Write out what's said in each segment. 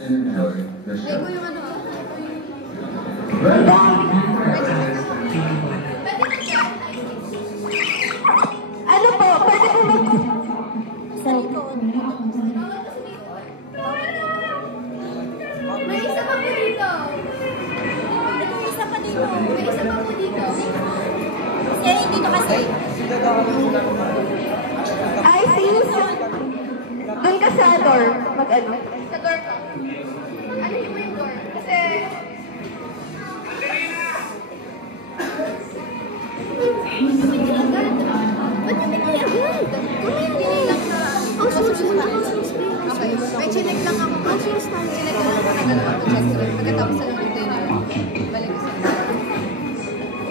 and enjoy the show. Ano po? Pwede po mag... May isa pa po dito. May isa pa dito. May isa pa po dito. Kasi dito kasi. I think doon ka sa door. Mag-ano? Sa door ka. Ano yung door? Kasi... Ba't yung pinay agad? Kumaya lang na... Oh, okay. May chinek lang ako. Chinek lang ako na gano'n. Pagkatapos na lang ito yun. Balik ko sa...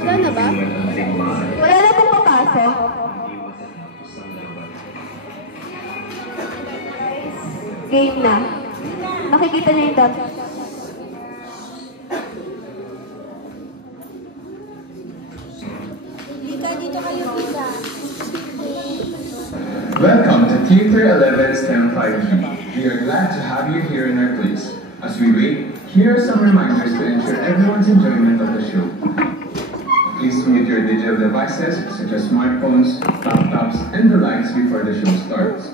Wala na ba? Wala na pong papasok. Game na. Makikita niyo yung dot. Dito kayo, Pisa. Welcome to Theater 11 STEM 5B. We are glad to have you here in our place. As we wait, here are some reminders to ensure everyone's enjoyment of the show. Please mute your digital devices such as smartphones, laptops, and the lights before the show starts.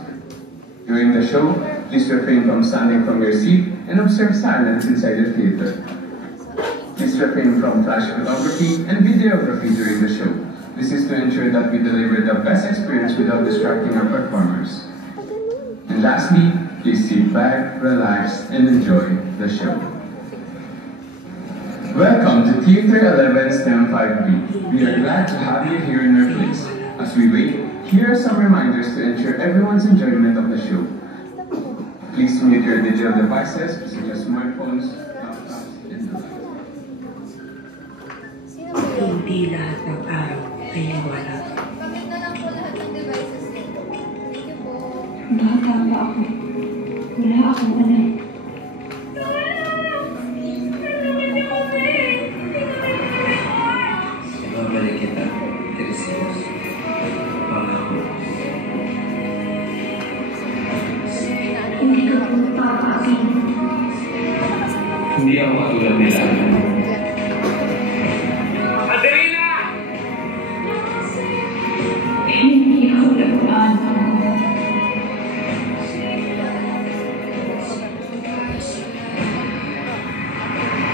During the show, please refrain from standing from your seat and observe silence inside the theater. Please refrain from flash photography and videography during the show. This is to ensure that we deliver the best experience without distracting our performers. And lastly, please sit back, relax, and enjoy the show. Welcome to Theater 11 STEM 5B. We are glad to have you here in our place. As we wait, here are some reminders to ensure everyone's enjoyment of the show. Please mute your digital devices such as smartphones, laptops, and the like. Hindi lahat ng araw ay wala. Pagkat na lang po lahat ng devices nito. Thank you po. Bata pa ako. Wala akong alam. Ibabalik kita, Teresias. Pangako. Hindi ka pumunta sa akin. Hindi ako katulad nila. Hindi ako lagaan.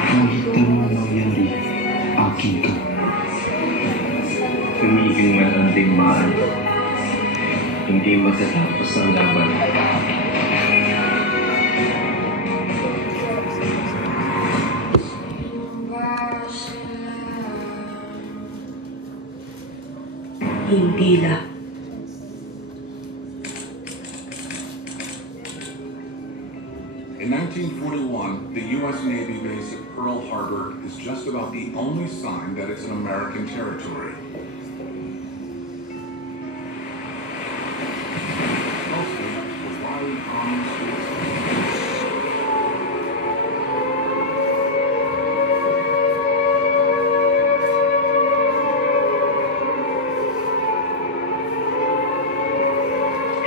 Kahit anong nangyari, akin ka. Tumigil man ang digmaan. Hindi matatapos ang laban. Hindi lahat. In 1941, the U.S. Navy base at Pearl Harbor is just about the only sign that it's an American territory. Mostly was wildly common suicide.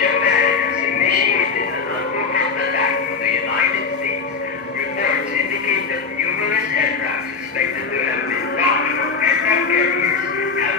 Japan has initiated an unprovoked attack on the United States. Reports indicate that numerous aircraft suspected to have been launched from aircraft carriers have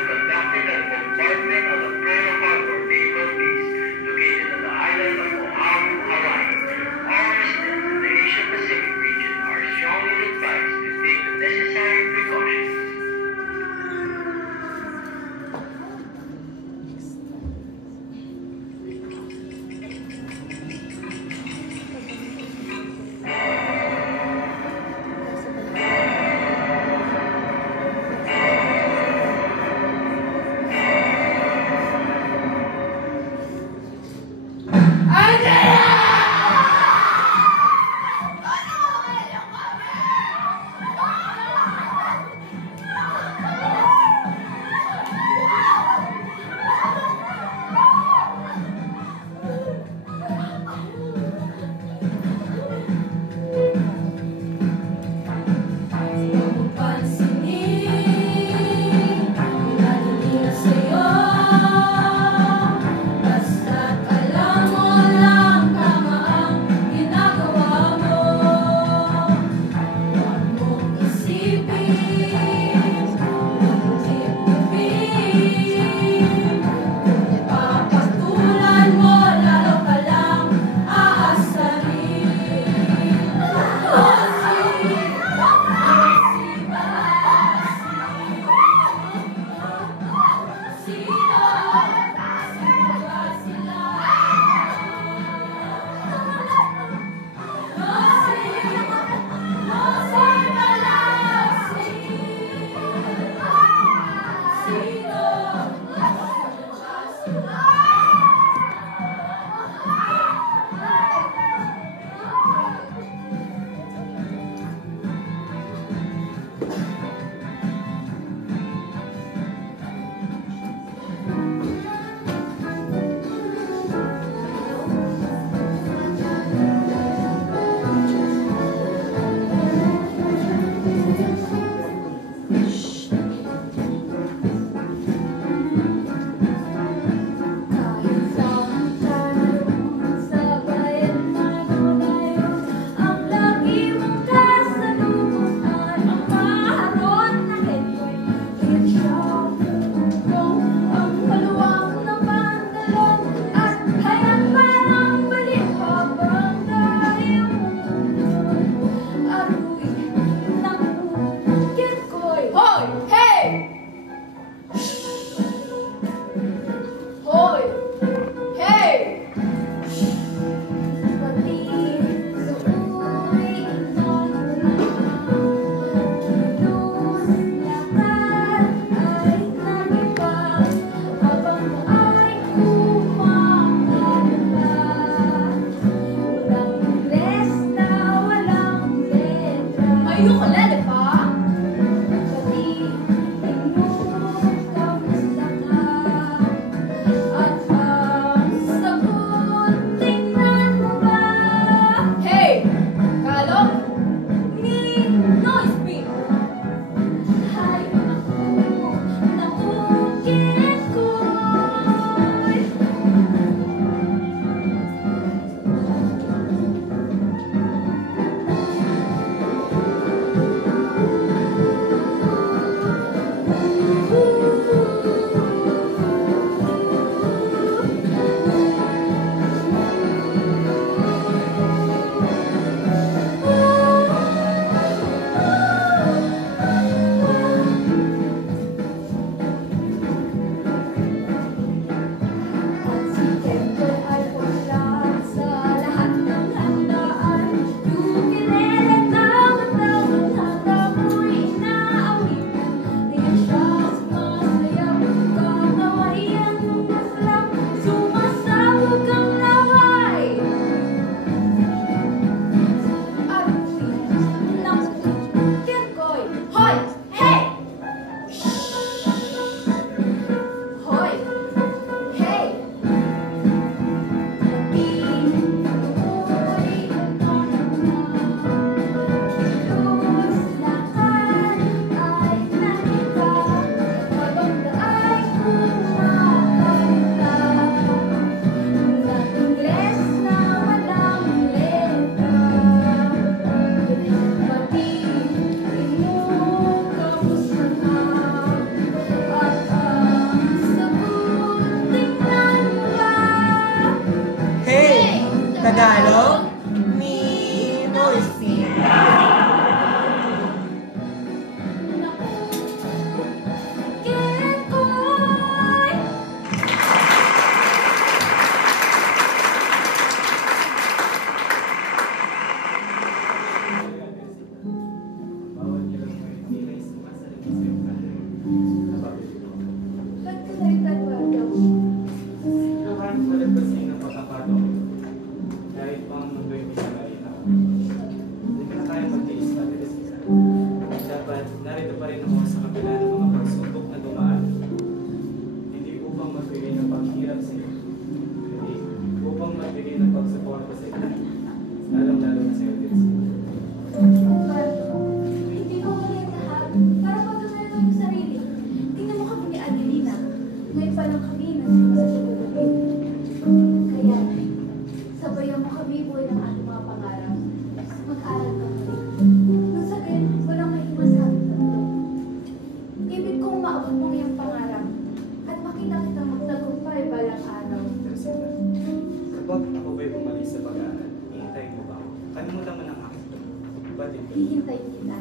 kapatid ko. Hihintayin kita.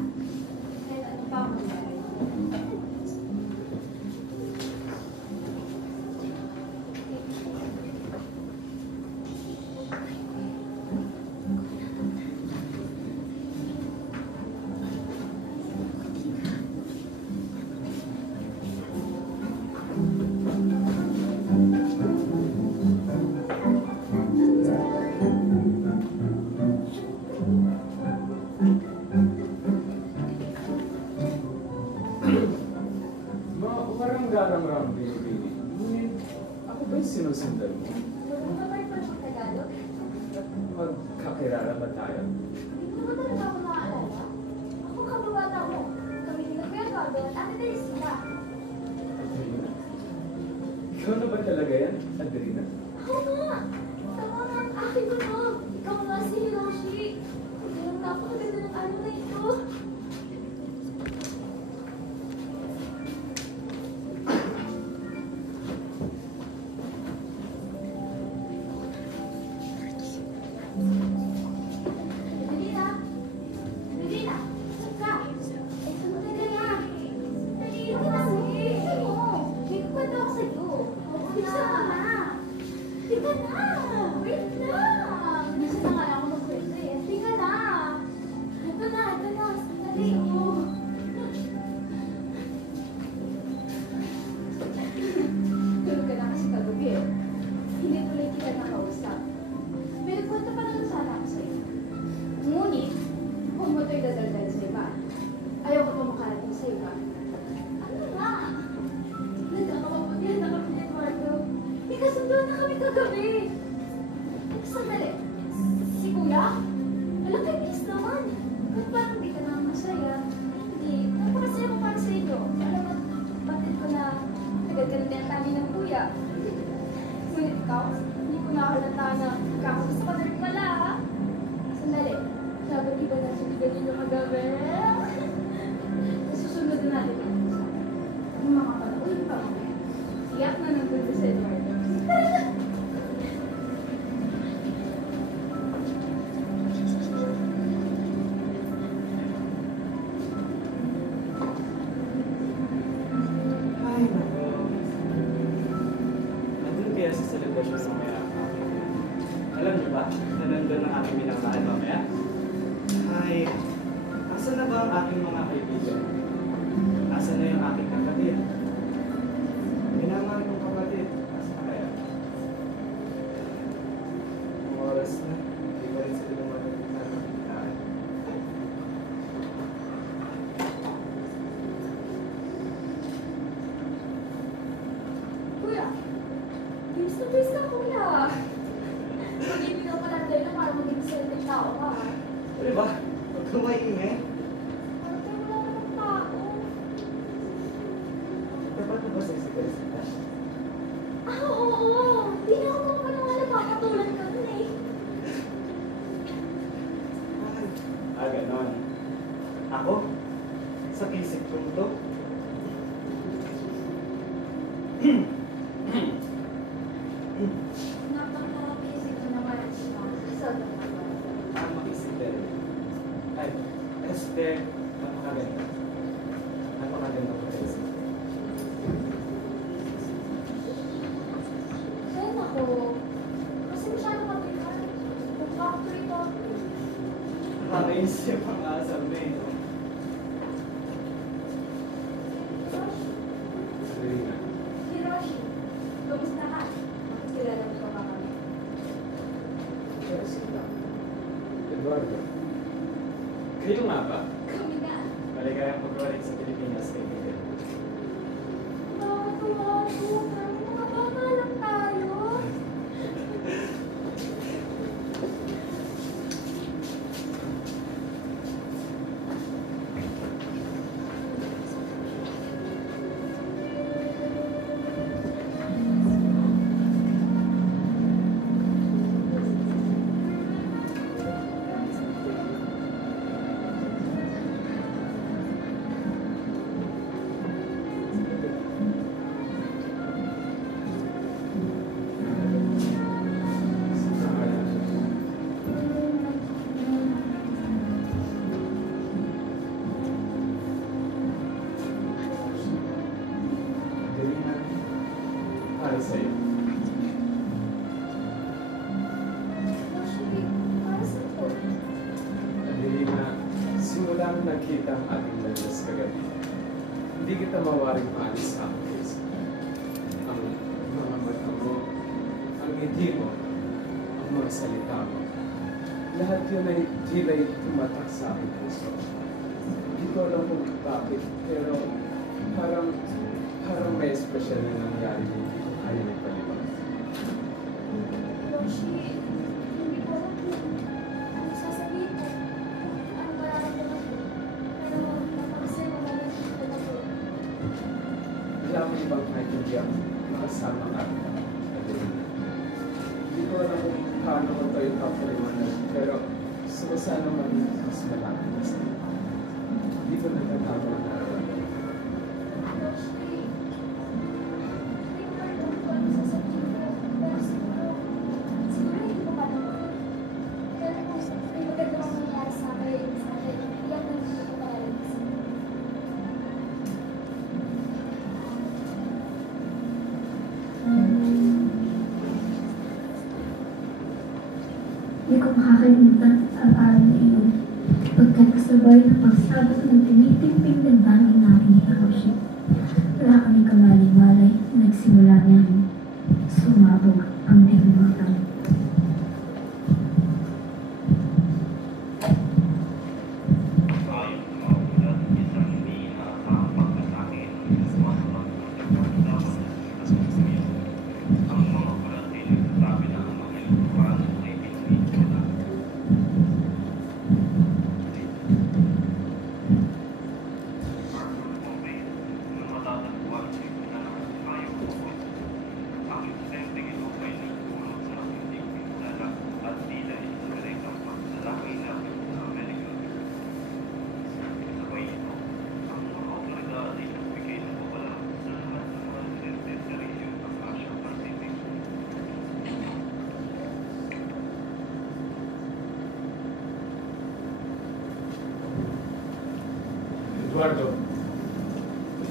Kahit ano pa ang mangyari. Parang garang-rang pinipili. Ngunit, ako ba yung sinusundan mo? Magpapay pa ng Tagalog? Magkakilala ba tayo? Hindi mo talaga ako naaalala. Ako kababata mo. Kami nila Kuya Gordo at Ate Teresita. Adrina? Ikaw na ba talaga yan, Adrina? Ako nga! Tama nga ang aking gunog. Ikaw nga si Hiroshi. Kaya napakaganda ng ano na ito. Adrina! Adrina! Saan ka? Ito mo na yan. Dali ka na. Ito mo. May kukwento ako sa'yo. Bisa ka na. Tika na. Wait lang. Nasa na nga ako magkwento eh. Tika na. Ito na. Sandali mo. Tulog ka na kasi kagabi eh. Hindi tuloy kita nakausap. May nagkwento pa naman sana ako sa'yo. Ngunit, kung mo ito'y dadaldal sa iba, ayaw ko pa makarating sa iba. Ano nga? Nagkakapagpagyan na kami ni Eduardo. Ikasundo na kami kagabi. Sandali. Si Kuya? Walang kainis naman. Ba't parang di ka naman masaya? Hindi. Napakasaya ko para sa inyo. Alam mo, bakit ko na nagagalit ang tani ng Kuya? Ngunit ikaw, hindi ko nakalata na kakagusto ka na rin pala, ha? Sandali. Dapat iba na suligan ninyo kagabi. Susunod na natin ang isa. Ano makapanood pa kami? Iyak na ng gusto sa Eduardo. Tara na! Ay, nako. Nandun kaya sa celebration mamaya ang aking alam niyo ba na nandun ang aking minamahal mamaya? Ay, asan na ba ang aking mga kaibigan? Asan na yung aking kapatid? Minamahal kong kapatid. Asan na kaya? Ang oras na. Hindi pa rin sila lumalagot na nakikitaan. Kuya! Bilis na bilis ka, Kuya! Mag-ibig ka pala tayo na para maging selfie tao ka, ha? Ano ba? Huwag kang maingay. Ano tayo wala naman tao? Dapat na ba sa isigarisita? Oo! Di na ako makapaniwala papatulan ka nun eh. Ganon. Ako? Sa isip kong to? Napaka-busy ko naman siya. Sobrang naman. Ang makisip din. Ay, Esther, napakaganda. Napakaganda ko rin. Kaya ako, kasi masyado kapitan. Factory ko. Nakakaisip ang asal na ito. Serena. Hiroshi, kamusta ka? Kilala mo ba kami? Jessica. Eduardo. Kayo nga ba? Kami nga. Maligayang pagbalik sa Pilipinas kay Miguel. Nakakatuwa po. Mga bata lang tayo. lang sa'yo. Adelina, simula nang nakita ang ating landas kagabi, hindi kita mawaring maalis sa aking face. Ang mga mata mo, ang ngiti mo, ang mga salita mo, lahat yun ay tila tumatak sa aking puso. Hindi ko alam kung bakit, pero parang may espesyal na nangyari na hindi ko kaya nagpalibang. Roshi, hindi ko alam kung ano sasabihin ko. Ano mararamdaman ko. Pero napakasaya mo na nakikita na ko. Wala akong ibang kaibigan makasama ka. Hindi ko alam kung paano ko tayo papaliwanag, pero gusto ko sana mas malaki na sa'yo. Hindi ko nagtatawa na nararamdaman. Roshi, hindi ko alam kung ano sasabihin ko. Pero siguro hindi ko panulit. Pero kung may magandang mangyayari sa akin, iyak na hindi ko paralis. Hindi ko makakalimutan ang araw na iyon. Pagkakasabay ng pagsabot ng tinitimping damdamin namin ni Hiroshi. Wala kami kamali-malay na nagsimula namin. Sumabog ang digmatan.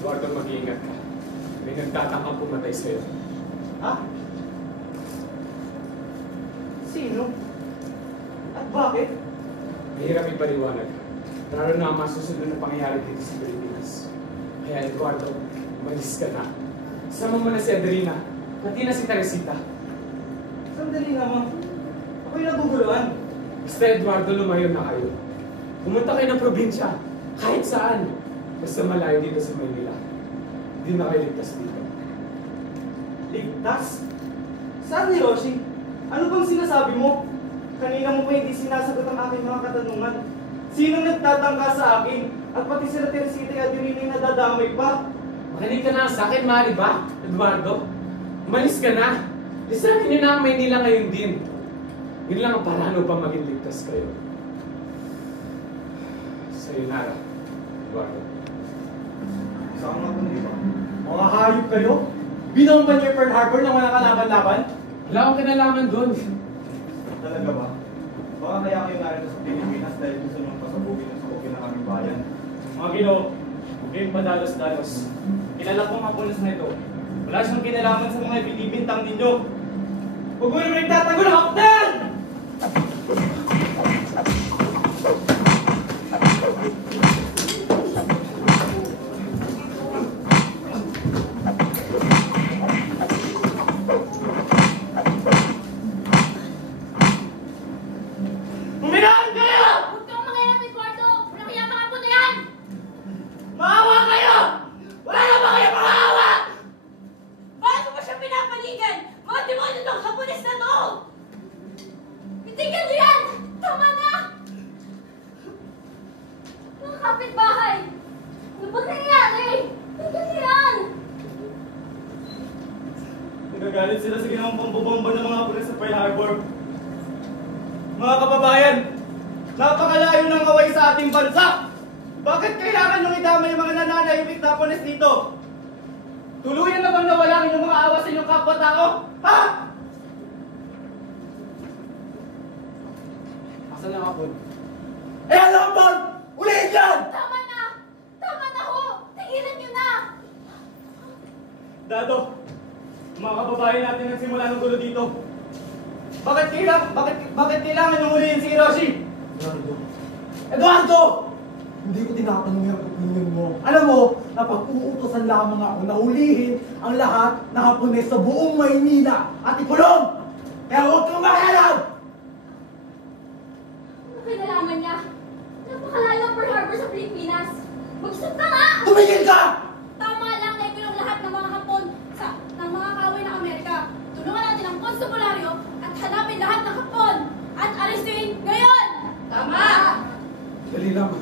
Eduardo, mag-iingat ka. May nagtatangkang pumatay sa'yo. Ha? Sino? At bakit? Mahirap ipaliwanag. Lalo na ang masusunod na pangyayari dito sa Pilipinas. Kaya Eduardo, umalis ka na. Sama mo na si Adelina, pati na si Teresita. Sandali naman. Ako'y naguguluhan. Basta Eduardo, lumayo na kayo. Pumunta kayo ng probinsya, kahit saan. Basta malayo dito sa Maynila. Hindi na kayo ligtas dito. Ligtas? Saan, Hiroshi? Ano bang sinasabi mo? Kanina mo pa hindi sinasagot ang aking mga katanungan. Sinong nagtatangka sa akin? At pati sila Teresita at Adelina ay nadadamay pa. Makinig ka na sa akin, maaari ba, Eduardo? Umalis ka na. Lisanin niyo na ang Maynila ngayon din. Yun lang ang paraan upang maging ligtas kayo. Sayonara, Eduardo. Saan nga po ba? Mga hayop kayo? Binomban niyo Pearl Harbor nang walang kalaban-laban? Wala akong kinalaman doon. Talaga ba? Baka kaya kayo narito sa Pilipinas dahil gusto niyong pasabugin ang sakupin ng aming bayan. Mga Ginoo, huwag kayong padalos-dalos. Kilala ko ang Hapones na ito. Wala siyang kinalaman sa mga ibinibintang ninyo. Huwag mo naman nagtatago ng kapten! Uminaan kayo! Huwag kang mangyayari, Eduardo! Wala kaya makapunta yan! Maawa kayo! Wala na ba kayo makaawa? Bakit mo siya pinapanigan? Mga demonyo ng Hapones na to! Itigil niyo yan! Tama na! Mga kapitbahay! Ano ba nangyayari? Tigil niyo yan! Nagagalit sila sa ginawang pambobomba ng mga Hapones sa Pearl Harbor. Mga kababayan, napakalayo ng kaway sa ating bansa! Bakit kailangan niyong idamay yung mga nananahimik na Hapones dito? Tuluyan na bang nawala ang inyong mga awa sa inyong kapwa-tao? Ha? Asan ang Hapon? Eh ano ang bon? Ulihin yan! Tama na! Tama na ho! Tigilan niyo na! Dado, mga kababayan, bahay natin nagsimula ng gulo dito. Bakit kailangan nyo huliin si Hiroshi? Eduardo! Hindi ko tinatanong yung opinion mo. Alam mo, napag-uutosan lamang ako na hulihin ang lahat ng Hapones sa buong Maynila at ikulong! Kaya huwag kang makialam! Ano kinalaman niya? Napakalayo ang Pearl Harbor sa Pilipinas. Mag-stop ka nga! Tumigil ka! Tama lang na ikulong lahat ng mga Hapon ng mga kaway ng Amerika. Tulungan natin ang konsupularyo at hanapin lahat ng Hapon at arestuin ngayon! Tama! Dali lang.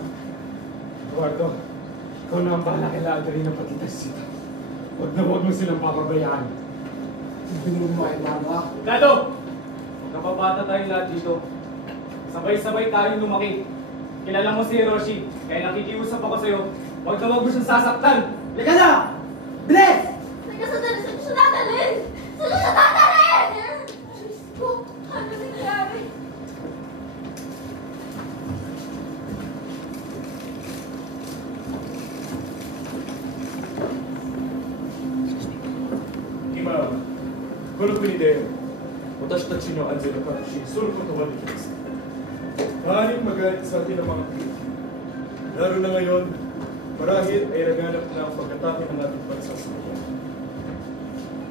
Eduardo, ikaw na ang bahala kay Adelina pati Tessita. Huwag mo silang papabayaan. Binulong mo ay mama. Dado! Kapabata tayong lahat dito. Sabay-sabay tayong lumaki. Kilala mo si Hiroshi, kaya nakikiusap ako sa'yo. Huwag mo siyang sasaktan. Lika na! Bilis! Teka, saan siya dadalhin? Saan siya dadalhin? Diyos ko, ano nangyari?今、この国で私たちの安全の監視することができます。Maaaring magalit sa atin ang mga Pilipino. Lalo na ngayon, marahil ay naganap na ang pagkatake ng ating bansa sa mga.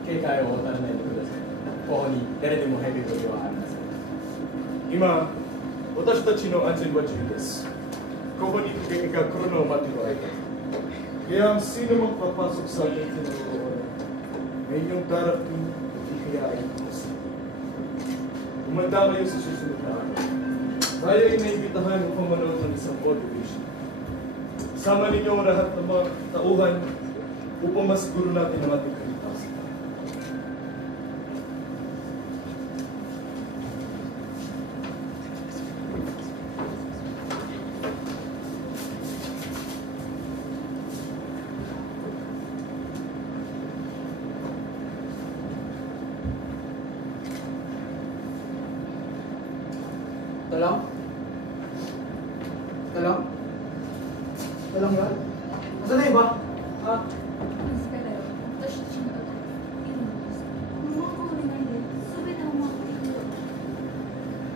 警戒を怠らないでください。ここに誰でも入ることはありません。今、私たちの安全は重要です。ここにkami kagkaroon ng matiwala. Kaya ang sino magpapasok sa ating tinulungan ay inyong darating hindi kaya ay pumas. Umanda kayo sa susunod na araw. Tayo ay naibitahan upang manood ng isang motivation. Sama ninyo ang lahat ng mga tauhan upang masiguro natin ang ating kaligtasan. Talong? Talong? Talong yan? Nasaan na iba? Ha?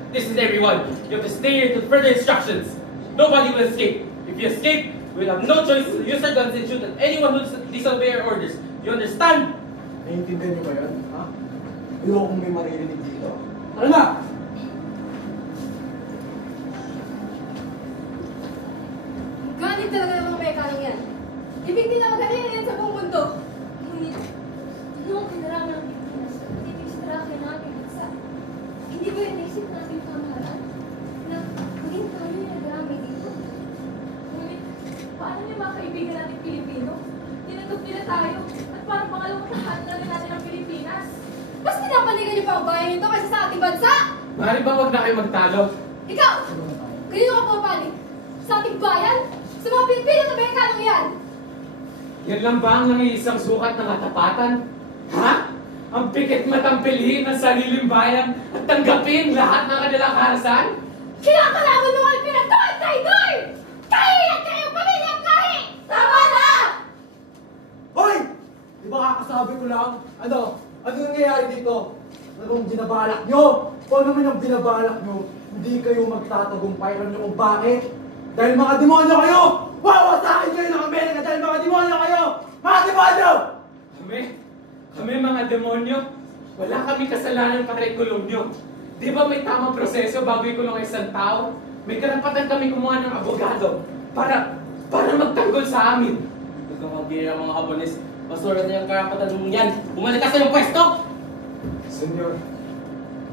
This is everyone. You have to stay here to further instructions. Nobody will escape. If you escape, we will have no choice to use our guns and shoot at anyone who disobey our orders. You understand? Naiintindihan niyo ba yun? Ha? Ayokong may maririnig dito. Tara na! Ganit talaga ng mga mekanong yan. Ibig nila magaling yan sa buong mundo. Ngunit, ano ang kinaraman ng Pilipinas? Titistrake na ating bansa. Hindi ba yung naisip natin pamahalaan na maging tayo yung nagrami dito? Ngunit, paano yung mga kaibigan natin Pilipino? Tinanggap nila tayo at parang pangalawang lahat na rin natin ang Pilipinas. Mas pinapaligan niyo pa ang bayan nito kaysa sa ating bansa! Mahali ba wag na kayo magtalo? Ikaw! Kanino ka pumapalig? Sa ating bayan? Sa mga Pilipino na mekanong yan! Yan lang ba ang nangiisang sukat ng katapatan? Ha? Ang pikit matang piliin ng sariling bayan at tanggapin lahat ng kanilang karasan? Kinakalaban mo ang pinagtawad traidor! Kahi at kayong pamilyang kahi! Tama na! Hoy! Di ba kakasabi ko lang? Ano nangyayari dito? Anong binabalak nyo? Kung ano man yung binabalak nyo, hindi kayo magtatagumpay. Alam nyo kung bakit? Dahil mga demonyo kayo! Wawasakin kayo ng Amerika dahil mga demonyo kayo! Mga demonyo! Kami mga demonyo? Wala kami kasalanan para ikulong nyo. Di ba may tamang proseso bago ikulong ang isang tao? May karapatan kami kumuha ng abogado para magtanggol sa amin. Huwag kang magbira mga Hapones. Basura na yung karapatan mo yan. Bumalik ka sa iyong pwesto! Senyor,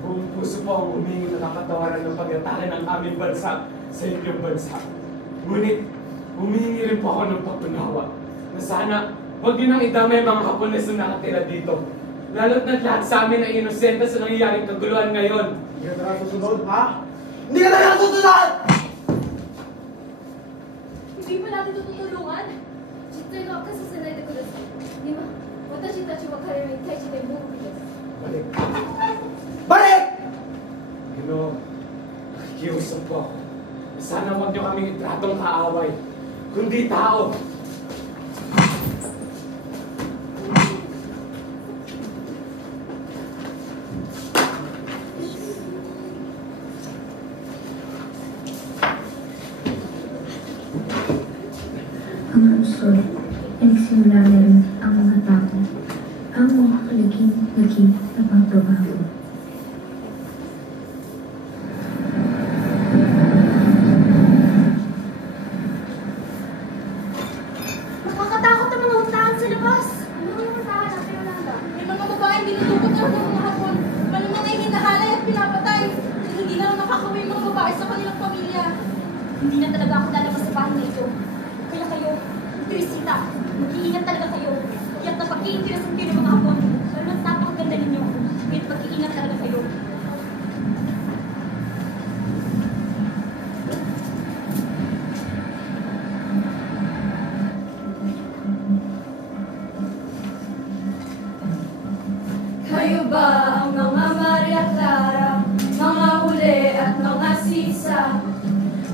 buong puso po ang humingi ng kapatawaran ng pag-atakan ng aming bansa sa inyong bansa. Ngunit, humingi rin po ako ng pagtunawa na sana huwag niyo nang idamay mga Hapones na nakatira dito. Lalo't na lahat sa amin ay inosente sa nangyayaring kaguluhan ngayon. Hindi ka talaga susunod, ha? Hindi ka talaga susunod! Hindi pa natin tutulungan. Jitay no akasasanay de kudasai. Nima, watashi tachi wa kare ni taichi de moku desu. Balik! Balik! Ginoo, nakikiusap po ako. Sana huwag niyo kaming itratong kaaway, kundi tao. ang puso ay nagsimula na rin ang mga tao, ang mga kalaging-laging na pagbabago. Nakakatakot ang mga huntahan sa labas. Ano yung huntahan natin, Yolanda? May mga babaeng dinudukot ng mga hapon. Maling mga hinahalay at pinapatay. Hindi na lang nakakauwi yung mga babae sa kanilang pamilya. Hindi na talaga ako lalabas sa bahay na ito. Kaya kayo, Teresita, mag-iingat talaga kayo. Iyak na pag-iintirasan kayo ng mga hapon. Lalo na't napakaganda ninyo. Kaya mag-iingat talaga kayo. Kayo ba ang mga Maria Clara, mga huli at mga sisa,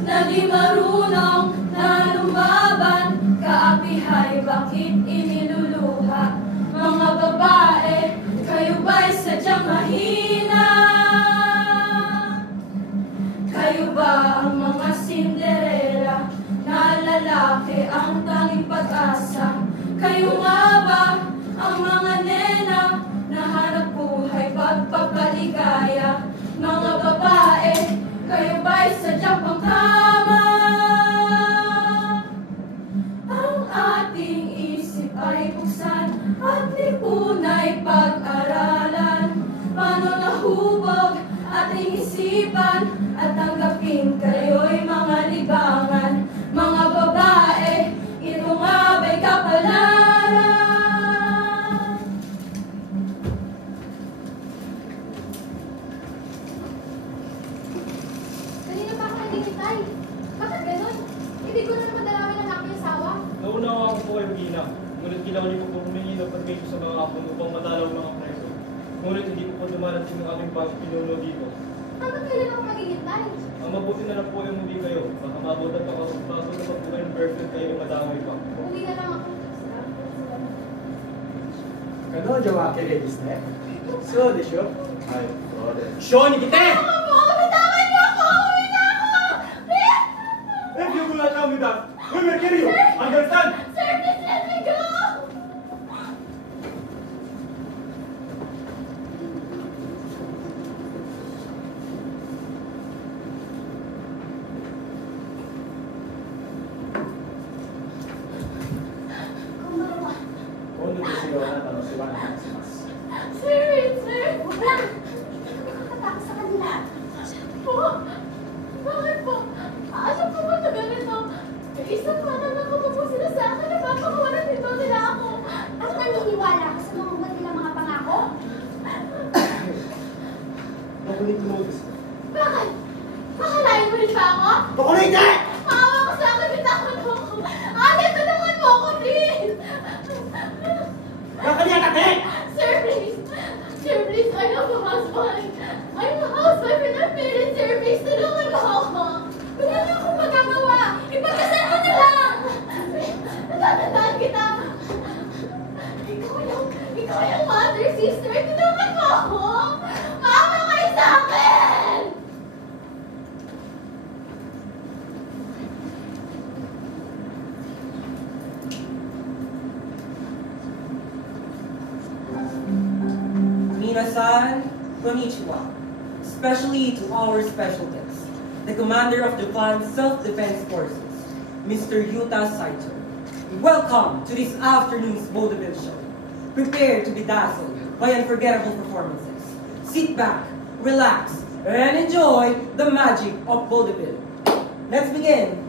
na di marunong na lumaban, kaapihay bakit iniluluha? Mga babae, kayo ba'y sadyang mahina? Kayo ba ang mga Cinderella, na lalaki ang tanging pag-asa? Kayo nga ba ang mga nena, na hanap buhay pagpapaligaya? Mga babae, kayo ba'y sadyang pangkama? Ang ating isip ay buksan at lipunay pag-aralan. Paano nahubog ating isipan at tanggapin kayo'y mga libangan? Mga babae, ito nga ba'y kapalaran? Kanina pa ako naghihintay. Bakit ganun? Hindi ko na naman dalawin ang aking asawa. Naunawa ako po kayo, Gina. Ngunit kailangan niyo po humingi ng permiso sa mga hapon upang matalaw ang mga preso. Ngunit hindi ko po dumarating ng aming bagong pinuno dito. Hanggang kailan ako maghihintay? Ang mabuti na lang po yung hindi kayo. Baka mabutan pa ako na pa po kayo ng perfect kayo ng madamay pa. Uwi na lang ako. Kano jowa ke register? So, de show? Ay, brother. ショーに来て Bitawan niyo ako! Uwi na ako! Please! If you will not tell me that, we will kill you! Understand? Sir, please let me go! Kumawa. 今度ですよ、あなたの世話に立ちます。 Sir, wait, sir! Huwag lang! Nakakatakot sa kanila. Po? Bakit po? Ano po ba ito ganito? Isang mata na ko po sila sa akin. Napapakawalan dito nila ako. Ano naniniwala ka sa mga ugat nilang mga pangako? どこに行くのですか Bakit? Pakalain mo rin ba ako? どこに行って Maawa ko sa akin, bitawan mo ako. Ate, tulungan mo ako, please! Sir, please! Sir, please, I have a husband. I'm a housewife and I'm married, sir. Please, tulungan mo ako. Wala na akong magagawa. Ipagkasal mo na lang. Natatandaan kita. Ikaw yung mother, sister. Tulungan mo ako. Maawa kayo sa akin. Minasan, konnichiwa. Especially to our special guest, the commander of Japan's Self-Defense Forces, Mr. Yuta Saito. Welcome to this afternoon's vaudeville show. Prepare to be dazzled by unforgettable performances. Sit back, relax, and enjoy the magic of vaudeville. Let's begin.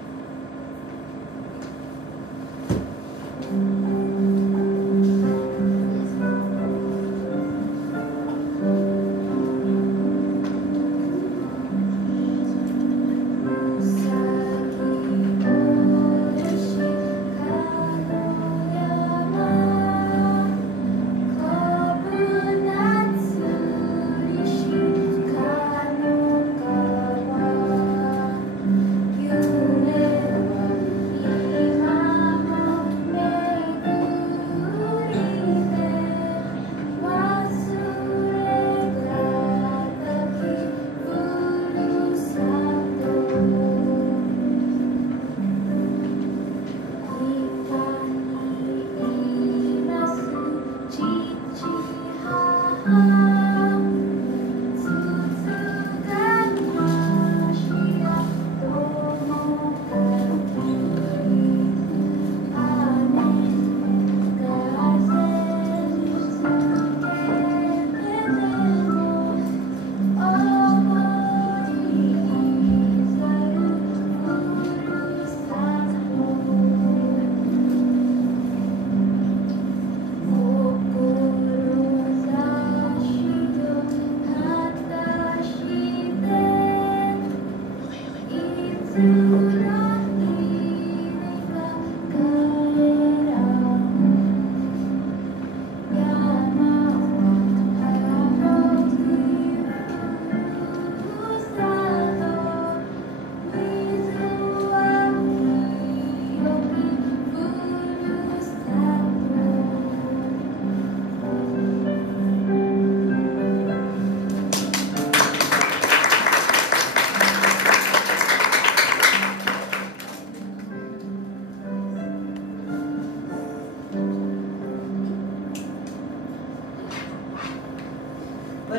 You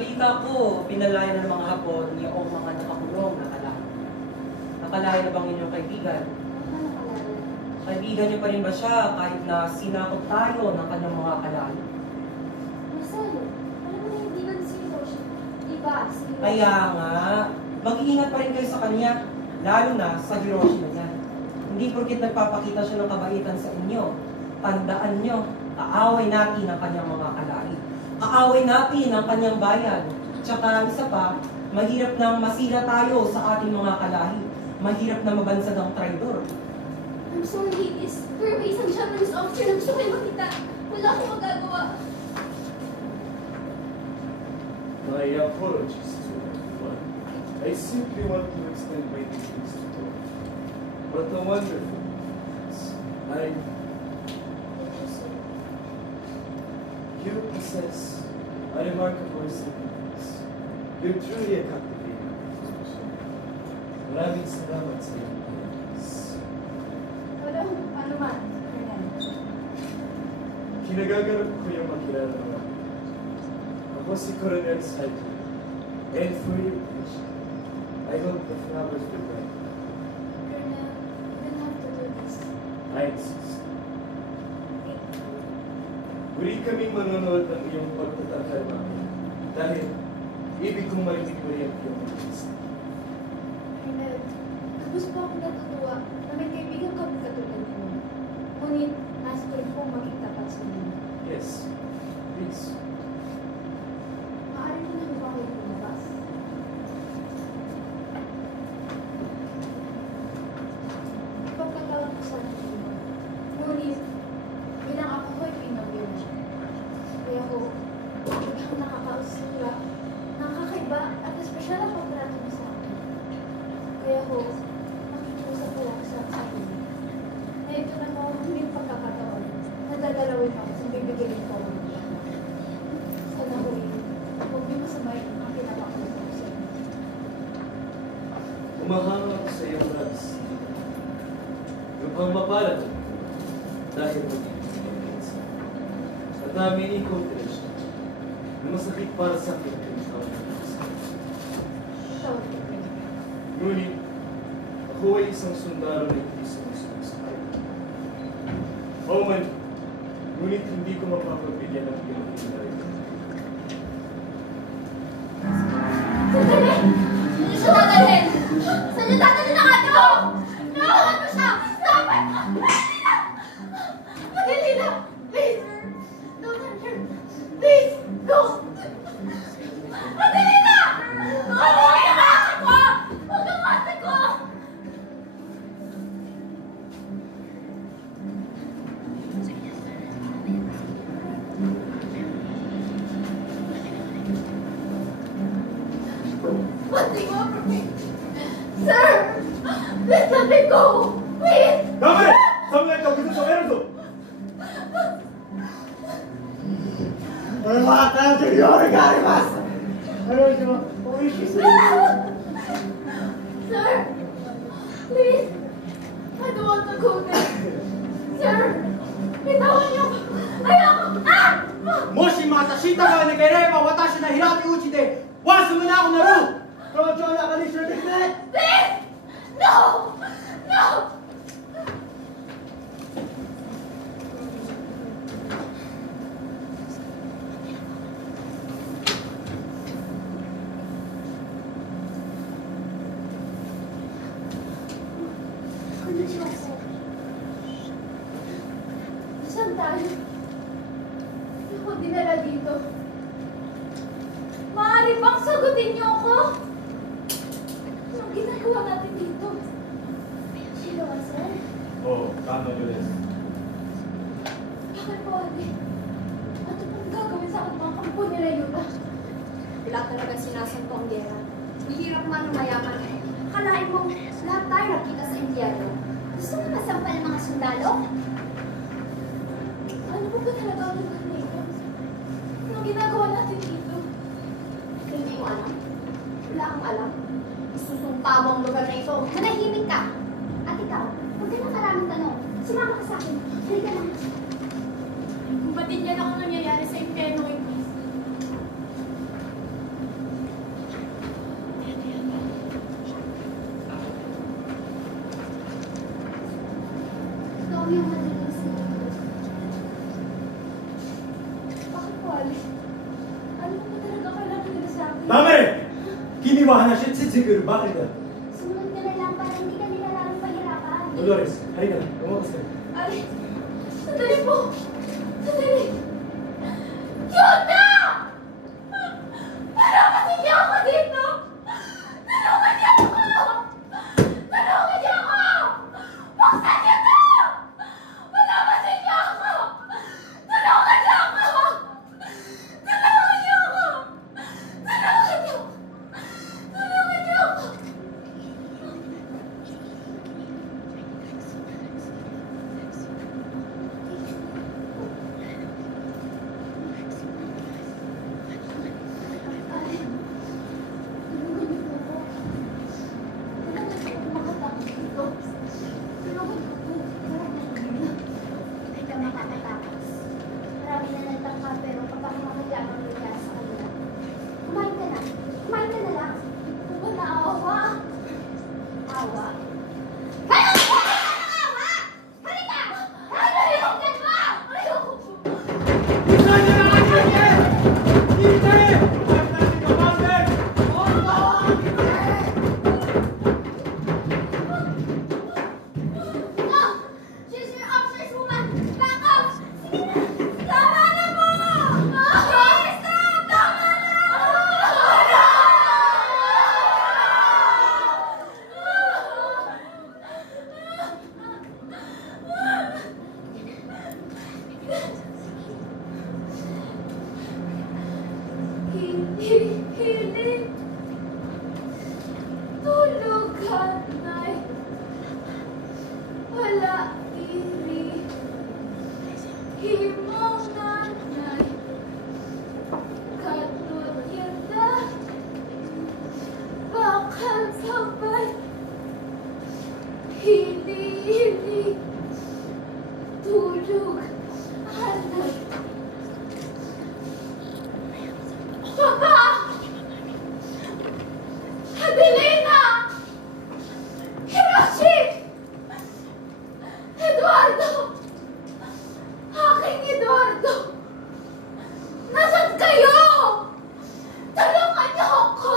Balita ko, pinalaya ng mga Hapon yung mga nakakulong na kalaya. Nakalaya na bang inyong kaibigan? Kaibigan niyo pa rin ba siya kahit na sinakot tayo ng kanyang mga kalaya? Marcelo, alam mo na hindi na si Hiroshi. Diba? Kaya nga, mag-iingat pa rin kayo sa kanya, lalo na sa Hiroshi na yan. Hindi porket nagpapakita siya ng kabaitan sa inyo. Tandaan nyo, kaaway natin ang kanyang mga kalaya. Kaaway natin ang kanyang bayan. Tsaka isa pa, mahirap nang masira tayo sa ating mga kalahi. Mahirap na mabansag ang traidor. I'm sorry, Hades. Pero may isang Japanese officer na gusto kayo makita. Wala akong magagawa. My apologies to everyone. I simply want to extend my thanks to God. What a wonderful news. You possess a remarkable resilience. You're truly a captivating person. Maraming salamat sa iyo. Ano man, Kinagagarap ko yung makilala mo. Ako si Colonel Saito. And for your pleasure, I hope the flowers will bright. Colonel, you don't have to do this. I insist. Muli kaming manonood ng iyong pagtatakal namin. Dahil ibig kong marinig mo rin ang iyong artista. Colonel, tapos po akong natutuwa na may kaibigan kami katulad mo. Ngunit, nasa ko rin po maging tapat sa inyo. Yes, please. Maaari mo na ba kayo lumabas? Ipagkakalang ko sa akin. Ngunit, bilang ako ko'y pinagyo na siya. Kaya ko, biglang nakakausura, nakakaiba at espesyal ang pagtrato mo sa akin. Kaya ko, nakikiusap ko lang sa akin. Na ito na mo huling pagkakataon na dadalawin ako sa bibigyan ko ng mga. Sana ko rin, huwag niyo masamay ang pinapakalas ko sa inyo. Umahanga ako sa iyong labs. Lubhang mapalad ako dahil magiging sa at namin i-confidential na masakit para sa akin ang ikaw na nasa. Ikaw, Ngunit, ako ay isang sundalo na hindi sumusunod sa akin. Oo man, ngunit hindi ko mapapagbigyan ng iyong hinay. Sandali! Hindi siya dadalhin! Saan niyo dadalhin ang ate ko? Nawawan mo siya! Stop it! Magalila! Please! Don't hurt her! Please! Don't! Magalila! Huwag ang ate ko! Huwag ang ate ko! What do you want from me? Sir! Please let me go! Please! ダメ！侍と崩しを得るぞ！俺は彼女に用があります。彼女は美味しすぎる。 Sir! Please! I don't want to go there! Sir! Bitawan niyo ako! Ayoko! Ah! もしまた知ったがなければ私の平手打ちで忘れなくなる。校長の中に連れてきて。 Please! No! No! Konnichiwa, sir. Saan tayo? Hindi ako dinala dito. Maaari bang sagutin niyo ako? Anong ginagawa natin dito? Sino ba, sir? おう、彼女です。 Bakit po, ate? Ano pong gagawin sa akin mga kampo nila, Yuta? Wala talaga sinasanto ang gera. Mahirap man o mayaman eh. Akalain mo, lahat tayo nakita sa Indiano. Gusto mo masampal ng mga sundalo? Ano po ba talaga ang lugar na ito? Anong ginagawa natin dito? Hindi mo alam. Wala kang alam. Isusumpa mo ang lugar na ito. Manahimik ka. At ikaw, huwag ka na maraming tanong. Sumama ka sa akin. Halika lang. Kung ba't din yan ako nangyayari sa impyerno ito? kami ang madaling sila. Bakit po, Ali? Ano mo talaga kailangan nila sa akin? Dami! Kiniwahan na siya si Siguro. Bakit na? Sumunod ka na lang para hindi ka nila lalong pahirapan. Dolores, halika na. Lumakas ka. Ali, sandali po! Sandali! Yuta! Parapasin niyo ako dito! Tulungan niyo ako! Tulungan niyo ako! Buksan niyo to! Parapasin niyo ako! Tulungan niyo ako! Tulungan niyo ako! Tulungan niyo! Tulungan niyo ako! Hiling, tulugan na'y wala iri. Himong nanay, katulyada, bakal sabay. Hili, tulog, hanay. Papa! Adelina! Hiroshi! Eduardo! Aking Eduardo! Nasaan kayo? Tulungan niyo ako!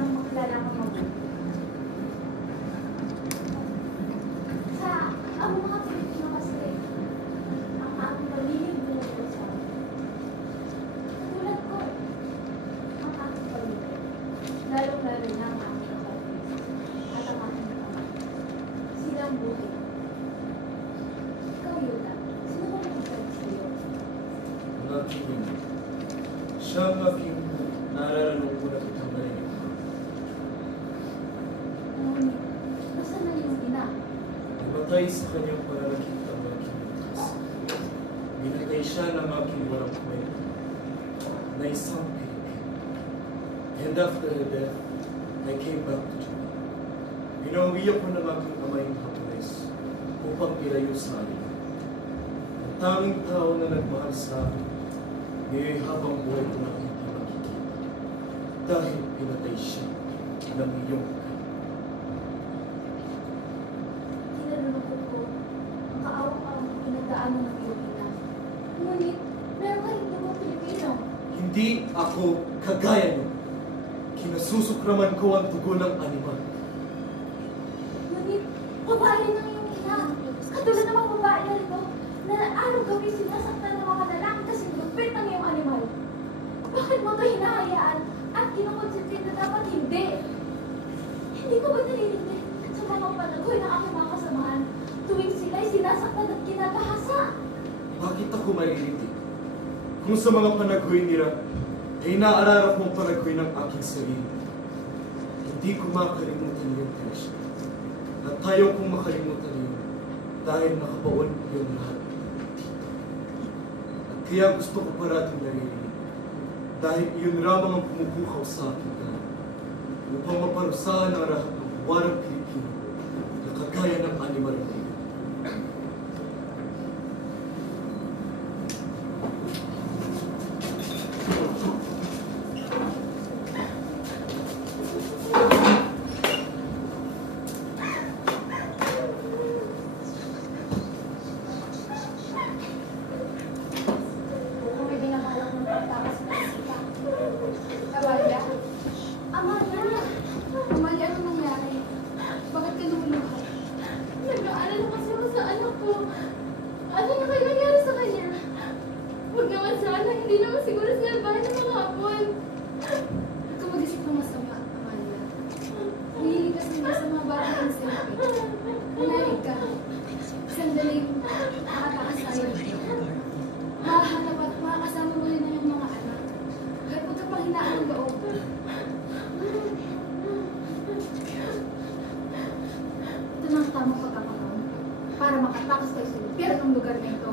mong makilala akong mabuti. Sa ang mga Pilipino kasi, ang aking pamilya bumubuo sa akin. Katulad ko, ang aking pamilya, lalong-lalo na ang aking kapatid at ang aking kapatid. Sila ang buhay. Ikaw, Yuta, sino ba nagpapalagay sa iyo? Ang aking ina. Siya ang aking nararamdaman at itang narinig. Ngunit, nasaan na iyong ina? Namatay sa kanyang pananakit ang aking bukas. Binatay siya ng aking walang kwento na isang Pilipino. And after her death, I came back to Japan. Pinauwi ako ng aking amayang Hapones upang ilayo sa akin. Ang tanging tao na nagmahal sa akin, ngayon habang buhay ko na hindi makikita. Dahil pinatay siya ng iyong Kinalulungkot ko ang kaawang-awang pinagdaanan ng iyong ina. Ngunit, meron ka rin ibang Pilipino. Hindi ako kagaya niyo. Kinasusukraman ko ang tugo ng animal. Ngunit, babae ng iyong ina. Katulad ng mga babae na rito, na araw-gabi sinasaktan ng mga lalaki kasi lupit ng iyong animal. Bakit mo ito hinahayaan at kinukonsentrate na dapat hindi? Hindi ko ba narinig sa mga panagoy ng aking mga kasamahan tuwing sila'y sinasaktan at kinakahasa? Bakit ako maririnig? Kung sa mga panaghoy nila, ay naararap mong panaghoy ng aking sarili. Hindi ko makalimutan yung Tesha. At tayo kong makalimutan yun dahil nakabaon yung lahat dito. At kaya gusto ko parating naririnig dahil iyon ramang ang pumupukaw sa akin upang maparusahan ang lahat ng buwarang Pilipino na kagaya ng animal na iyon. Kung may binabalak ng pagtakas na sika. Amalia? Amalia? Amalia, ano nangyari? Bakit ka lumuluha? Nag-aalala kasi ako sa anak ko. Ano na kayo nangyari sa kanya? Huwag naman sana, hindi naman siguro sinalbahan ng mga hapon. Huwag ka mag-isip ng masama, Amalia. Mahilig ka sa mga batang insensi. Manalig ka. Sandaling makatakas tayo. Mahanap at makakasama mo rin na yung mga anak. Kaya huwag ka panghinaan ng loob. Ito na ang tamang pagkakataon para makatakas tayo sa lugar ng lugar na ito.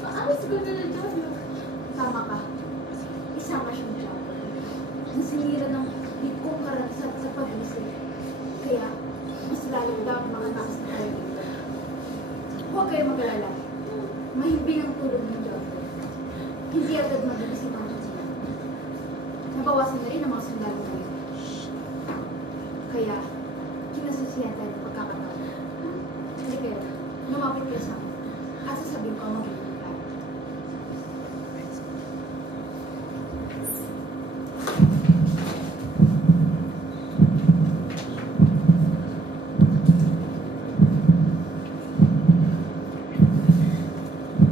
Maamis ko na ng Diablo. Tama ka. Isama siyang Diablo. Ang sinira ng likong karansat sa pag-isip. Kaya, mas lalong daw mga takas na tayo dito. Huwag kayo mag-alala. Mahimbing ang tulog ng Diablo. Hindi agad mabilis si Mama sila. Nabawasan na rin ang mga sundalo ngayon. Kaya, kinasusiyan tayo ng pagkakataon. Hindi kayo, lumapit kayo sa akin at sasabihin ko ang magiging plan.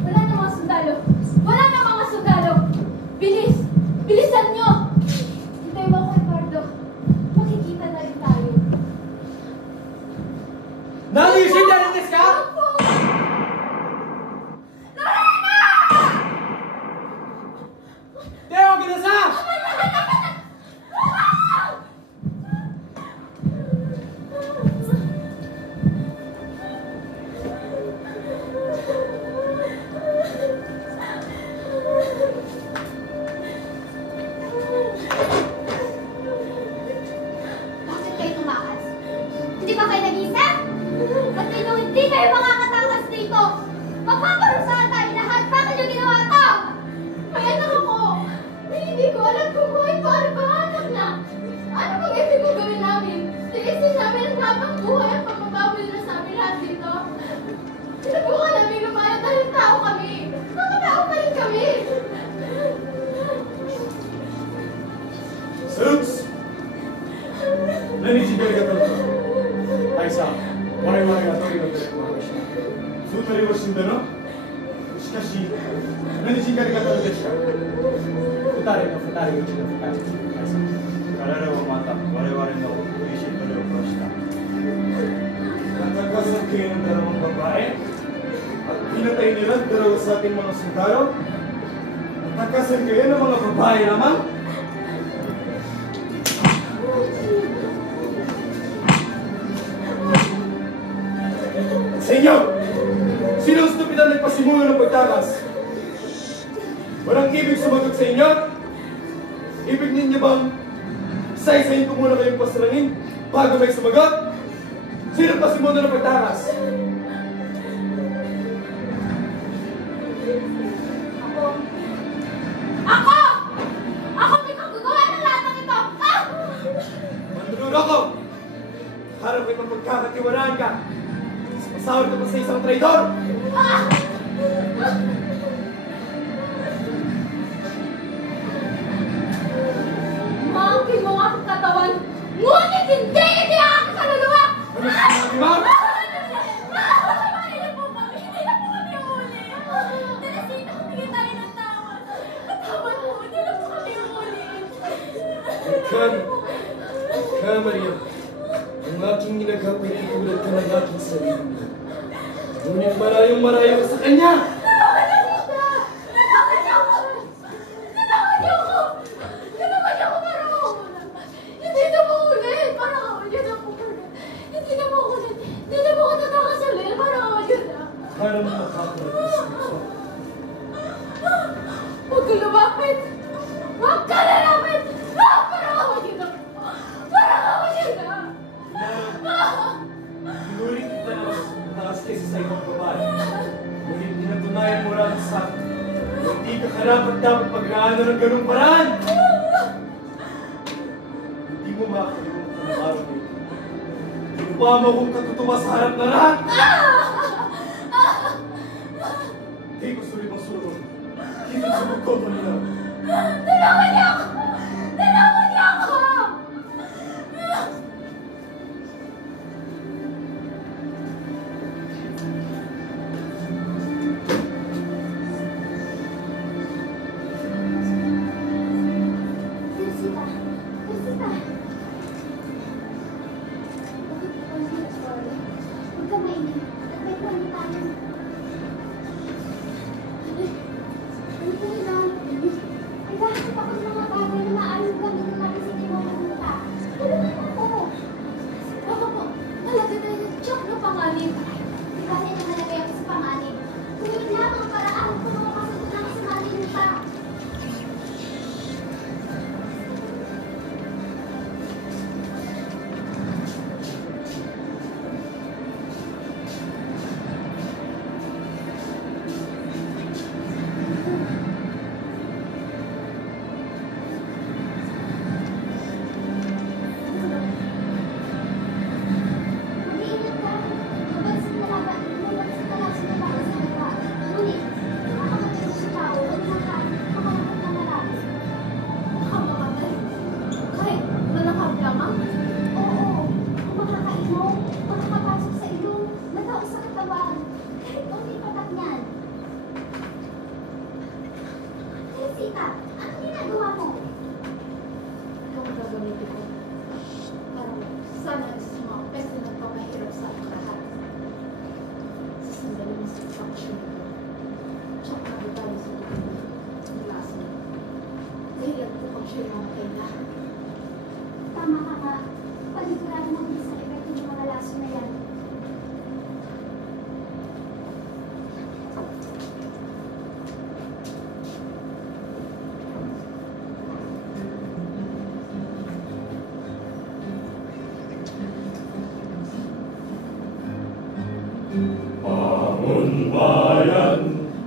Wala na mga sundalo! Wala na mga sundalo! Bilis! Bilisan nyo! Hintay mo ako, Ricardo. Makikita na rin tayo. Nalishin na rin ka? Teo, ginasa! Bakit kayo tumakas? Hindi ba kayo nag-isip? At kung hindi kayo makakatakas dito, magpaparusahan tayo lahat. Bakit nyo ginawa ito? May anak ako. May hindi ko りは死んだの？しかし、何時間が経るでしょう？二人のうちの二人。彼らはまた我々の美味しい鳥を殺した。Natakasan kayo ng dalawang babae at pinatay nila ang dalawa sa ating mga sundalo. Natakasan kayo ng mga babae naman. Sa inyo! Sino ang stupidan nagpasimulo ng pagtakas? Walang ibig sumagot sa inyo? Ibig ninyo bang isa-isahin ko muna kayong pasrangin bago may sumagot? Sino ang pasimulo ng pagtakas? Ako! Ako may kagagawa ng lahat ng ito! Ah! Manunod ako! Harap kayo ng pagkakatiwalaan ka! Masawag ka pa sa isang traidor! Ah! Maangkin mo ang aking katawan, ngunit hindi ang aking kaluluwa! Ano sinabi mo? Hindi na po kami uli! Teresita, humingi tayo ng tawad! Tawad mo, hindi na po kami uli! Maria, ang aking ginagapay ay tulad ka ng aking sarili. Ngunit malayong-malayo ka sa kanya! Tulungan niyo ko siya! Tulungan niyo ko! Tulungan niyo ko! Tulungan niyo ko para mawala! Hindi na po ulit! Para mawala na po ulit! Hindi na po ulit! Hindi na po ako tatakas ulit! Para mawala na! Para mo makakulat ka sa ito. Huwag ka lumapit! Huwag ka lalapit! Para mawala na! Para mawala na! Pinulit kita na taas kaysa sa ibang babae. Ngunit pinatunayan mo lang sa akin. Hindi ka karapat-dapat pag-aano ng ganung paraan! Hindi mo makakalimutan ang araw nito. Pinupama kong katutuwa sa harap na lahat! Hindi ko sulit ang sulong. Hindi sa bugkod mo nila. Tulungan niyo ako! Tulungan niyo ako! Teresita! Teresita! Huwag ka mainit. Nagpapalita tayo. Ano po hinahanap ninyo? Ay, bakit ako ng mga bagay na maaaring gamitin natin sa inyo mga kanita? Tulungan ako! Ako po, talaga tayo joke na pangalim. Kasi nakalagay ako sa pangalan. Kung yun lang ang paraan kung makakasagot lang sa malinita. Mag-iingat ka. Mabansin ka lang sila para sa iba. Ngunit, nakakamatay sa tao at makakamot na marami. Nakamamatay. Kahit manakab lamang. Oo, kung makakainom, makakapasok sa ilong, mataos sa katawan. Kahit konti patak niyan. Teresita, anong ginagawa mo? Ang gagamitin ko. Parang sana sa mga peste ng pamahirap sa ating lahat. Sa sandali ng satisfaction ito. Tsaka kabitaw sa tuloy ng lasa. Dahilan ko pag siya'y mamatay na. Tama ka nga. Paligurado mo din sa epekto ng mga laso na yan. Pangun bayan,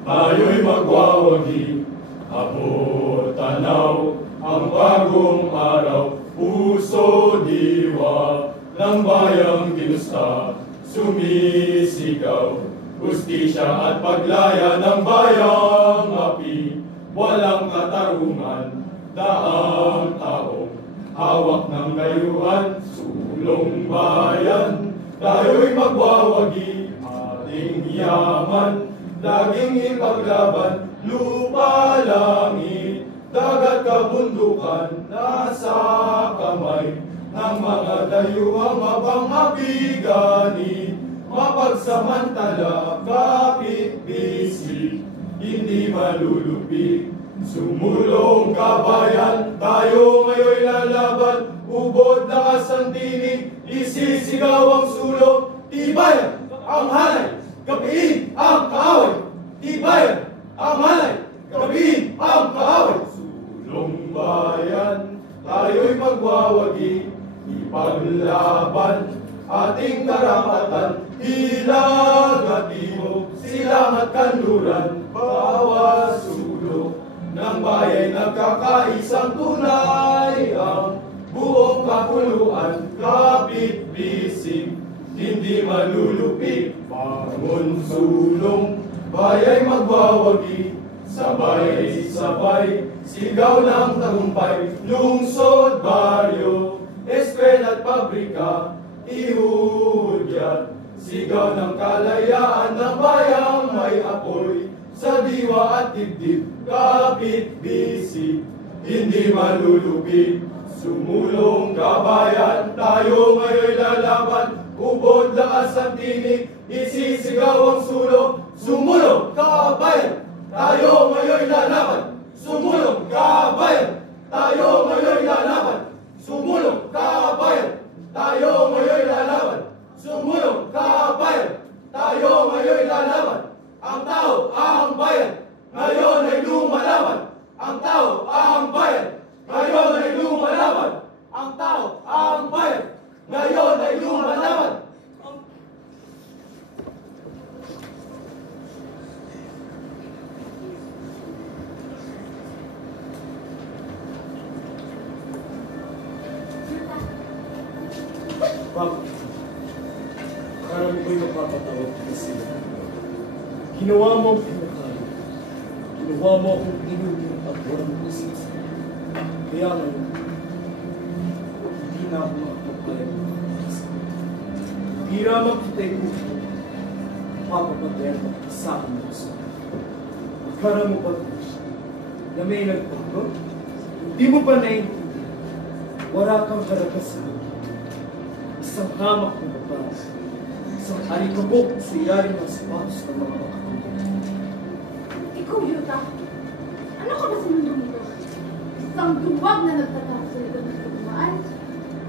tayo'y magwawagi. Abot tanaw ang bagong araw. Puso diwa ng bayang ginusta. Sumisigaw, hustisya at paglaya ng bayang api. Walang katarungan, daang taong hawak ng layuan. Sulong bayan, tayo'y magwawagi. ating yaman, laging ipaglaban, lupa, langit, dagat, kabundukan, nasa kamay ng mga dayuhang mapang-abigani, mapagsamantala, kapit-bisig, hindi malulupig. Sumulong kabayan, tayo ngayon lalaban, ubod lakas ang tinig, isisigaw ang sulong, tibayan ang halay, gabiin ang kaaway, tibayan ang halay, gabiin ang kaaway. Sulong bayan, tayo'y magwawagi, ipaglaban ating karapatan, hilag at timog, silang at kanluran, bawat sulok ng bayan nagkakaisang tunay, ang buong kapuluan, kapit-bisig, hindi malulupig. Bangon sulong, baya'y magwawagi, sabay-sabay, sigaw ng tagumpay, lungsod, baryo, eskwela at pabrika, ihudyat, sigaw ng kalayaan ng bayang may apoy, sa diwa at dibdib, kapit-bisig, hindi malulupig. Sumulong kabayan, tayo ngayon lalaban, ubod lakas ang tinig, isisigaw ang sulong, sumulong kabayan, tayo ngayon lalaban, sumulong kabayan, tayo ngayon lalaban, sumulong kabayan, tayo ngayon lalaban, sumulong kabayan, tayo ngayon lalaban. Ang tao, ang bayan, ngayon ay lumalaban. Ang tao, ang bayan, ngayon ay lumalaban. Ang tao, ang bayan, ngayon ay lumalaban. Bakit? Akala mo ba'y magpapatawag ka sila? Ginawa mo ang pinakain. Ginawa mo akong inugin at walang pusis. Kaya ngayon, hindi na ako makapagpayag ng pusis. Di ramang kita'y kuko, papapagayag at kasama mo sa magkara mo pa siya na may nagbago. Hindi mo ba naiintindihan? Wala kang karakasan. Isang hamak na batas. Isang alikabok sa ilalim ng sapatos ng mga makakambot. Ikaw, Yuta, ano ka ba sa mundong ito? Isang duwag na nagtatapos sa ito ng katumaan?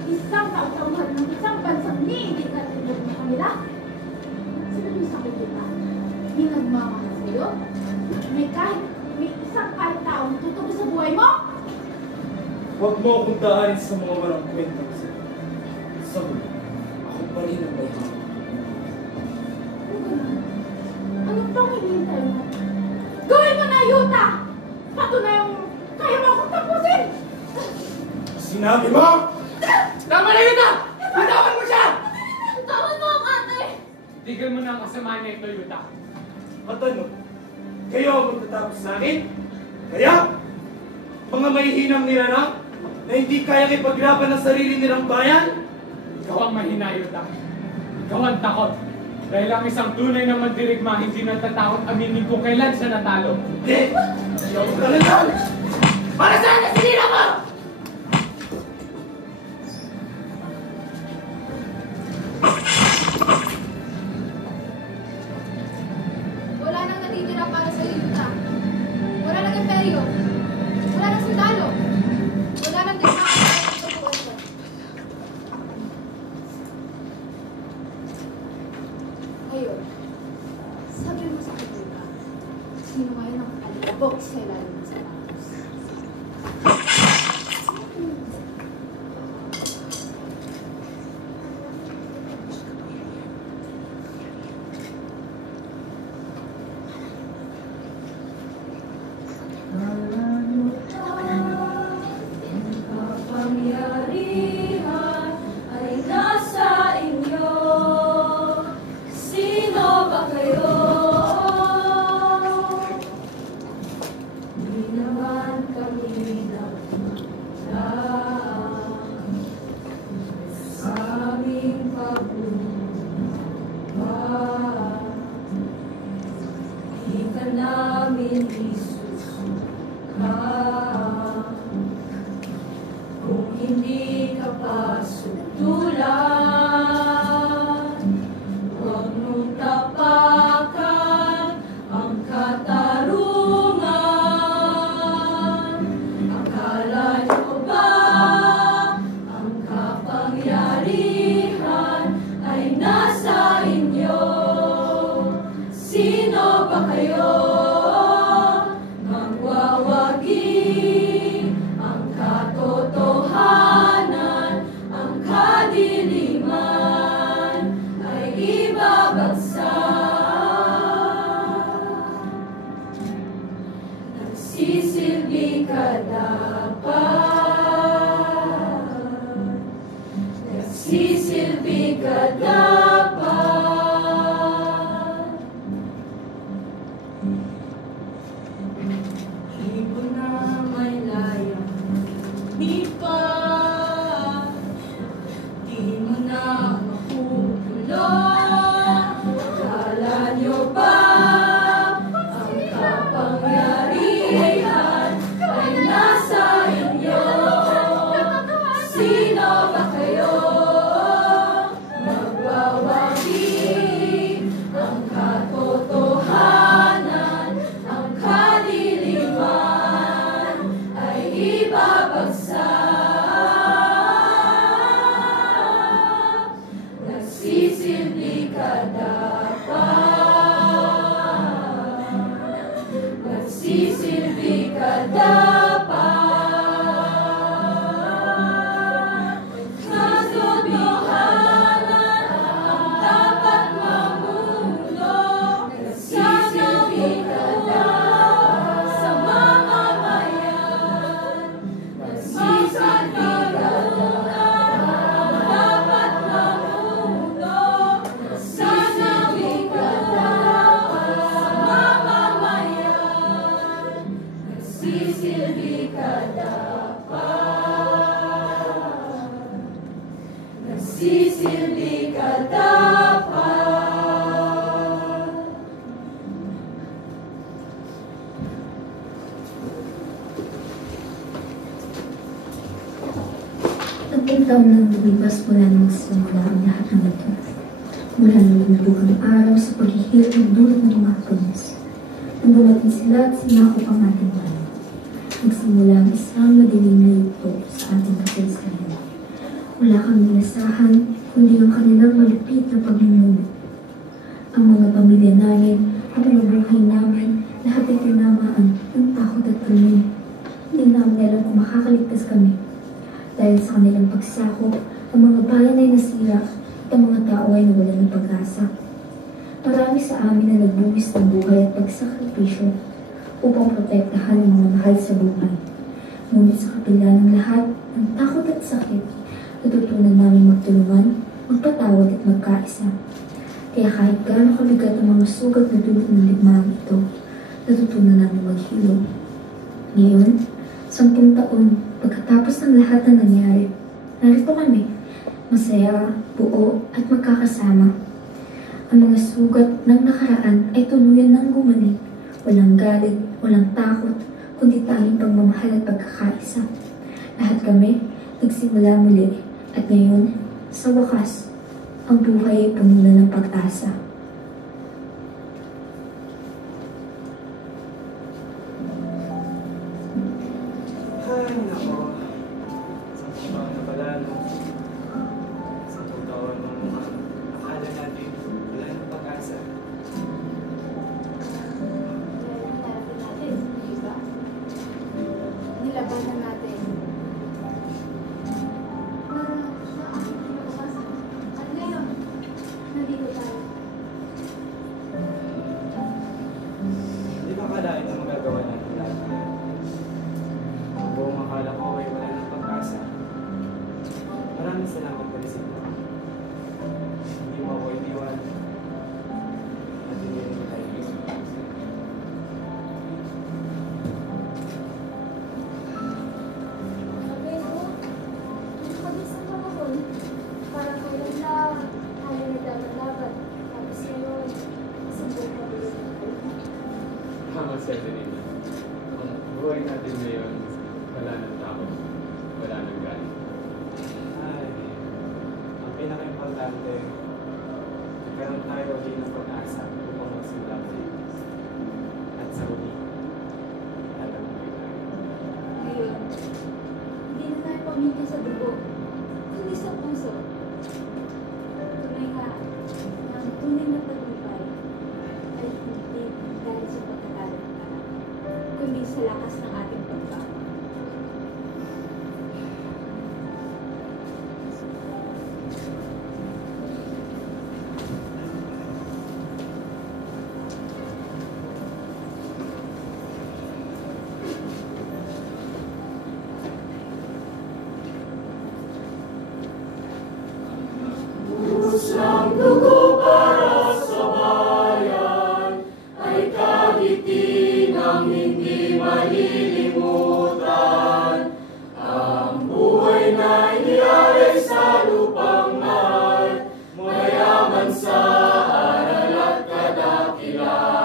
Isang kautauhan ng isang bansang niindig na tinag mo kanila? Sino yung sakit, Yuta? May nagmamahal sa'yo? May isang kahit taong tutubo sa buhay mo? Huwag mo akong daanin sa mga walang kwentang sa'yo. Sa huli, ako pa rin ang may hawak. Ano pang hinihintay mo? Gawin mo na, Yuta! Patunay yung kaya mo akong tapusin! Sinabi mo! Tama na, Yuta! Bitawan mo siya! Bitawan mo ang ate! Tigil mo na ang kasamaan niya ito, Yuta. At ano? Kayo ang magtatapos sa akin? Kaya? Mga mahihinang nilalang na hindi kayang ipaglaban ng sarili nilang bayan? Ikaw ang mahina, Yuta. Ikaw ang takot. Dahil ang isang tunay na mandirigma hindi natatakot aminin kung kailan siya natalo. Hindi! Ikaw ang kalalan! Para saan na sinira mo? Wala nang natitira para sa Yuta. Wala nang imperyo. Wala nang sundalo. Wala nang digmaan para sa pagkakuwento. Ngayon, sabi mo sa kapila, sino ngayon ang alikabok sa ilalim ng sapatos? 10 taon nang lumipas mula nang magsimula ang lahat ng ito. Mula nang lumubog ang araw sa paghihirap ng dulot ng mga Hapones. Nang dumating sila at sinakop ang ating bayan. Nagsimula ang isang madilim na yugto sa ating kasaysayan. Wala kang nilasahan, kundi ang kanilang malupit na pagmumuno. Ang mga pamilya namin, ang mga buhay namin, lahat ay tinamaan ng takot at tulong. Hindi namin alam kung makakaligtas kami. Dahil sa kanilang pagsakop, ang mga bayan ay nasira at ang mga tao ay nawalan ng pag-asa. Marami sa amin na nagbuwis ng buhay at pagsakripisyo upang protektahan ang mga mahal sa buhay. Ngunit sa kapila ng lahat ng takot at sakit, natutunan namin magtulungan, magpatawad at magkaisa. Kaya kahit gaano kabigat ang mga sugat na dulot ng digmaan ito, natutunan namin maghilo. Ngayon, 10 taon pagkatapos ng lahat na nangyari, narito kami, masaya, buo at magkakasama. Ang mga sugat ng nakaraan ay tuluyan ng gumaling. Walang galit, walang takot, kundi tanging pagmamahal at pagkakaisa. Lahat kami nagsimula muli at ngayon, sa wakas, ang buhay ay puno na ng pag-asa. Ay, nako. 10 taon na pala, no? 10 taon nung akala natin wala ng pag-asa. Nilabanan natin. At ngayon, nandito tayo. Hindi ba akalain na magagawa natin lahat ngayon? Ang buong akala ko ay wala ng pag-asa. Maraming salamat ka rin sa inyo. Hindi mo ako iniwan. At hindi mo tayo iwan. Nakabis ang panahon. Parang kailan lang tayo naglaban-laban. Tapos ngayon, subukan pa ulit tayo. Tama siya, Janina. Ang buhay natin ngayon, wala ng tao, wala ng galit. Ay, ang pinaka-importante, nagkaroon tayo ulit ng pag-asa upang magsimula ulit. At sa huli, tatagumpay tayo. Ngayon, hindi na tayo pamilya sa dugo, kundi sa puso. Tunay nga, na ang tunay na tagumpay ay hindi dahil sa pagkatalo ng anak, kundi sa lakas ng ating pagbago. Pusang dugo para sa bayan ay kagitinang hindi malilimutan. Ang buhay na iniyari sa lupang mahal, mayaman sa aral at kadakilaan.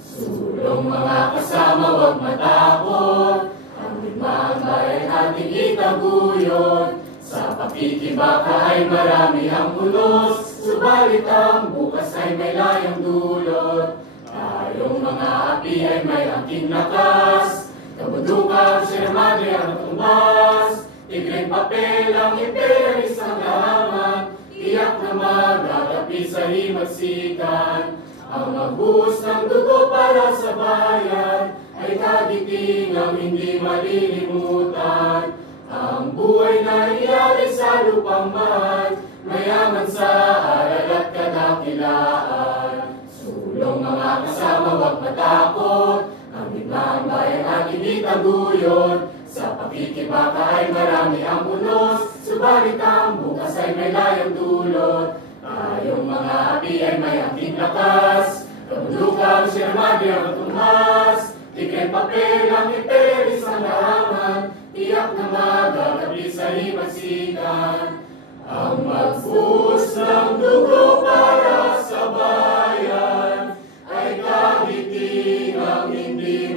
Sulong mga kasama, huwag matakot, ang digmaang bayan ating itaguyod. Sa pakikibaka ay marami ang unos, subalit ang bukas ay may layang dulot. Tayong mga api ay may angking lakas, kabundukang siya madre ang tumbas. Tigring papel ang imperialistang laman, tiyak na magagapi sa himagsikan. Ang magbuhos ng dugo para sa bayan ay kagitingang hindi malilimutan. Ang buhay na iyari sa lupang mahal, mayaman sa aral at kadakilaan. Sulong mga kasama, huwag matakot, ang digmaang bayan ating itaguyod. Sa pakikibaka ay marami ang unos, subalit ang bukas ay may layang dulot. Tayong mga api ay may angking lakas, kabundukang siya madre ang tumas. Tigren papel ang imperis ang laman, tiyak na magagabi sa himagsikan. Ang magbuhos ng dugo para sa bayan ay kagitingang hindi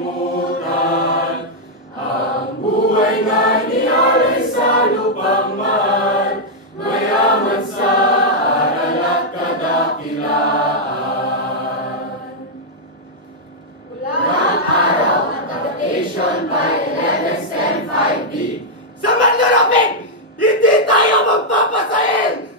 malilimutan. Ang Station by 11-10-5B. Sa Manlulupig, hindi tayo magpapasahin!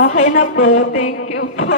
Okay na po. Thank you po.